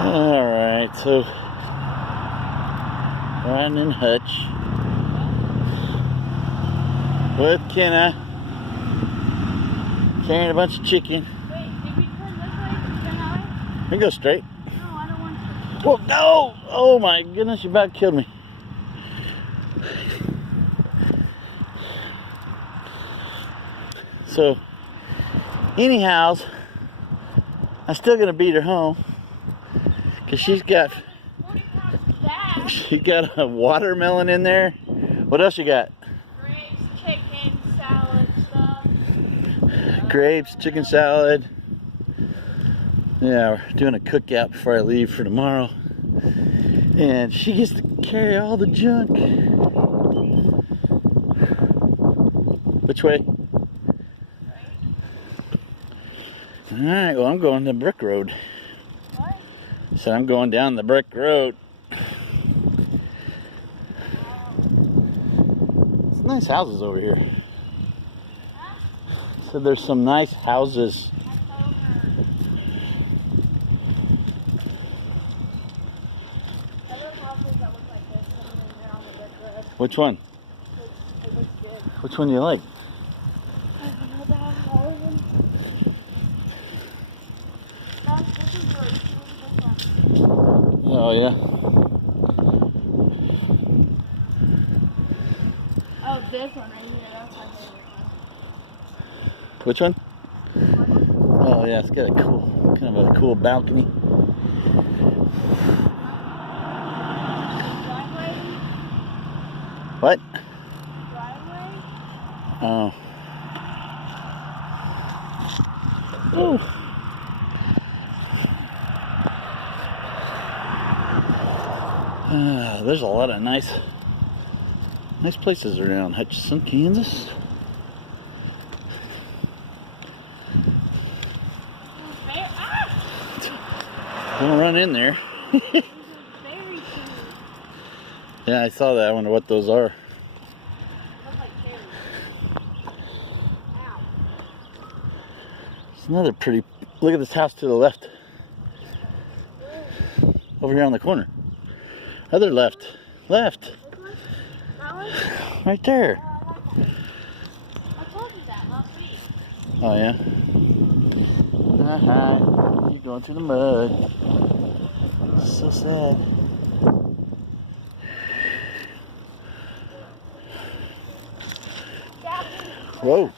Alright, so riding in hutch with Kenna, carrying a bunch of chicken. Wait, did we turn this way to Kenna? We go straight. No, I don't want to. Whoa, no! Oh my goodness, you about killed me. So, anyhows, I'm still gonna beat her home because she got a watermelon in there. What else you got? Grapes, chicken, salad stuff. Grapes, chicken salad. Yeah, we're doing a cookout before I leave for tomorrow. And she gets to carry all the junk. Which way? Alright, well, I'm going the brick road. What? So I'm going down the brick road. Some nice houses over here. Huh? So there's some nice houses. Which one? It looks good. Which one do you like? I don't know about all of them. This is really cool. Oh, yeah. Oh, this one right here. That's my favorite one. Which one? Oh, yeah, it's got a cool, kind of a cool balcony. Driveway? What? Driveway? Oh. Oh. There's a lot of nice places around Hutchinson, Kansas. Don't run in there. Yeah, I saw that. I wonder what those are. It's another pretty. Look at this house to the left. Over here on the corner. Other left. Left. Right there. I told you that last week. Oh, yeah? You're going through the mud. So sad. Whoa.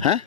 Huh?